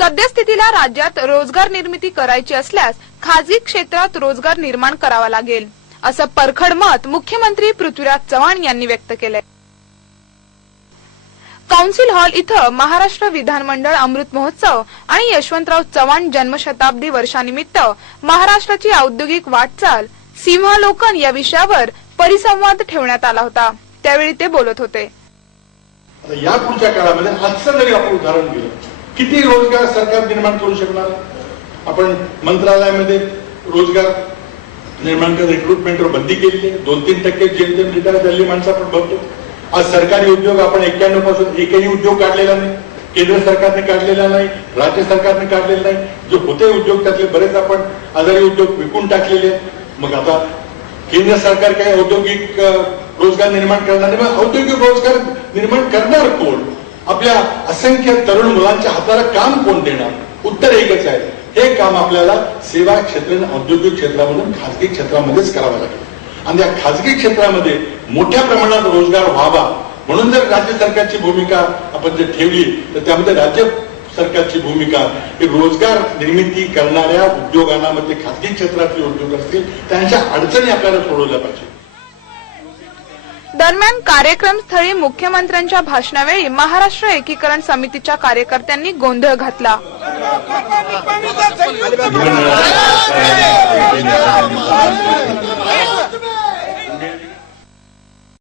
सद्यस्थितीला राज्यात रोजगार निर्मिती करायची असल्यास खाजगी क्षेत्रात रोजगार निर्माण करावा लागेल असं परखड मत मुख्यमंत्री पृथ्वीराज चव्हाण यांनी व्यक्त केलंय. काउन्सिल हॉल इथं महाराष्ट्र विधानमंडळ अमृत महोत्सव आणि यशवंतराव चव्हाण जन्मशताब्दी वर्षानिमित्त महाराष्ट्राची औद्योगिक वाटचाल सिंहालोकन या विषयावर परिसंवाद ठेवण्यात आला होता. त्यावेळी ते बोलत होते. या पुढच्या काळामध्ये आजचं जरी आपण उदाहरण दिलं किती रोजगार सरकार निर्माण करू शकणार? आपण मंत्रालयामध्ये रोजगार निर्माण कर रिक्रुटमेंटवर बंदी केलेली आहे. दोन तीन टक्के जेम जेम रिटायर झालेली माणसं आपण बघतो. आज सरकारी उद्योग आपण एक्क्याण्णवपासून एकही उद्योग काढलेला नाही. केंद्र सरकारने काढलेला नाही राज्य सरकारने काढलेला नाही. जो होते उद्योग त्यातले बरेच आपण आजारी उद्योग विकून टाकलेले आहेत. मग आता केंद्र सरकार काही औद्योगिक रोजगार निर्माण करणार नाही मग औद्योगिक रोजगार निर्माण करणार आपल्या असंख्य तरुण मुलांच्या हाताला काम कोण देणार? उत्तर एकच आहे. हे काम आपल्याला सेवा क्षेत्र आणि औद्योगिक क्षेत्रामधून खाजगी क्षेत्रामध्येच करावं लागेल. आणि या खाजगी क्षेत्रामध्ये मोठ्या प्रमाणात रोजगार व्हावा म्हणून जर राज्य सरकारची भूमिका आपण जर ठेवली तर त्यामध्ये राज्य सरकारची भूमिका ही रोजगार निर्मिती करणाऱ्या उद्योगांना म्हणजे खाजगी क्षेत्रातले उद्योग असतील त्यांच्या अडचणी आपल्याला सोडवल्या पाहिजे दरम्यान कार्यक्रम स्थळी मुख्यमंत्र्यांच्या भाषणावेळी महाराष्ट्र एकीकरण समितीच्या कार्यकर्त्यांनी गोंधळ घातला.